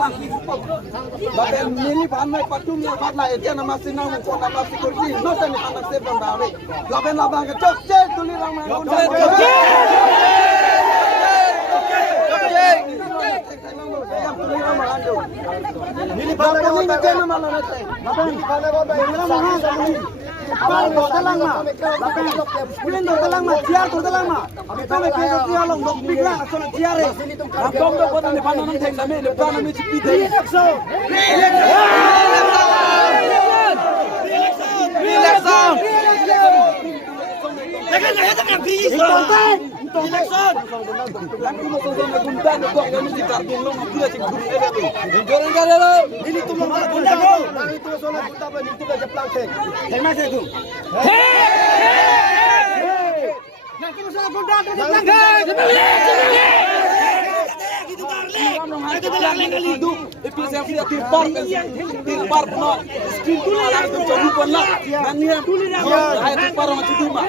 Bapak milih pamer patumnya karena itu nama sinang kau nama si kursi, nota ni anak sebab bawa. Bapak labang ke cokcet tulis ramai undang. Milih pamer ni macam mana nanti? Abang dotelang mah, kulin dotelang mah, ciar dotelang mah. Kita nak kira ciar long dok bigla, asal ciar eh. Abang dok buat ni panon nanti, kami depan kami cipi deh. Relaxon. Jangan nak jangan bis. Relaxon. Nanti mau sama gundan dok kami di kartun long kita cipu deh. Jangan jangan lo. Ini tu mau gundan lo. Nanti tu solat kita beli tu baca planting. Terima kasih tu. Nanti mau solat gundan tu planting. Itu darling kali itu. Efisiensi tirpar no. Skin tu lah tu jadi pernah. Nanti yang hai tirpar orang itu mah.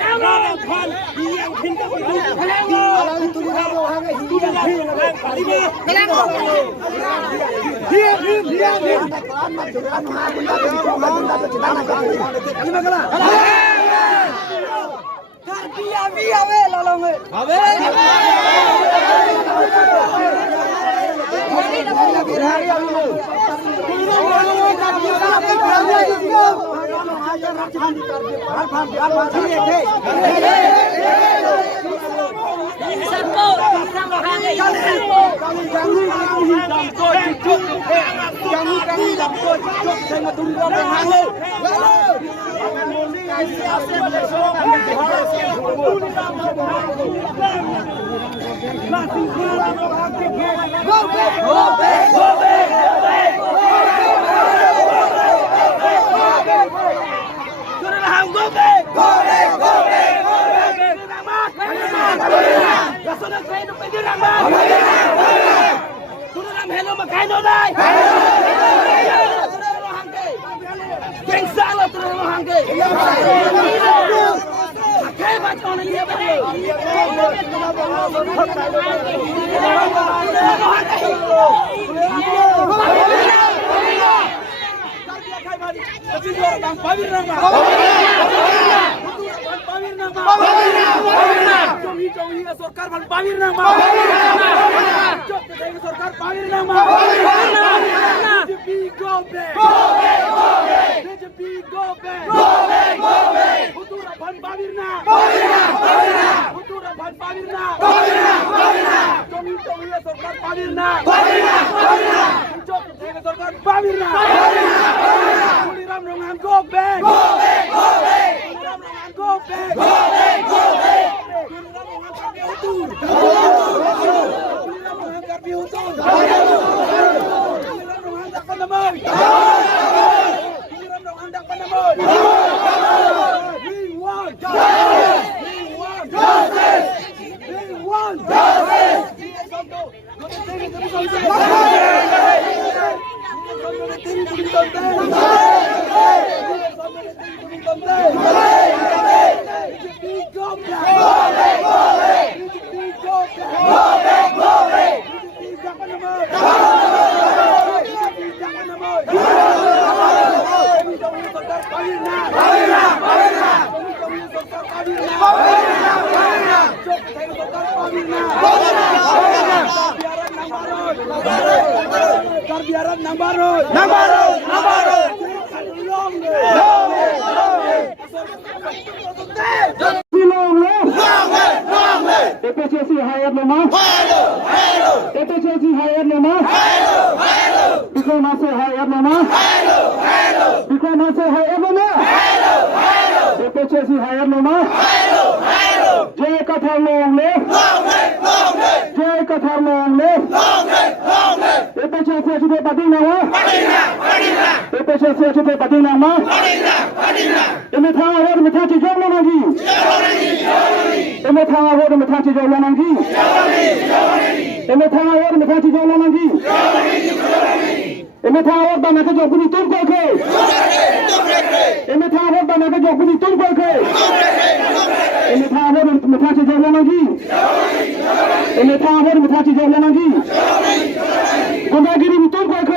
Gunagiring tungkol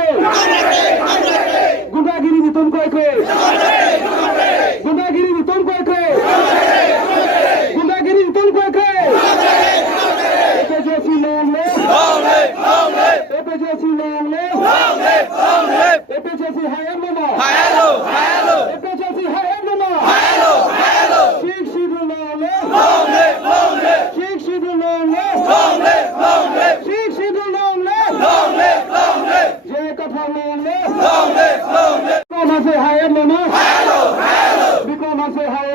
masuk hal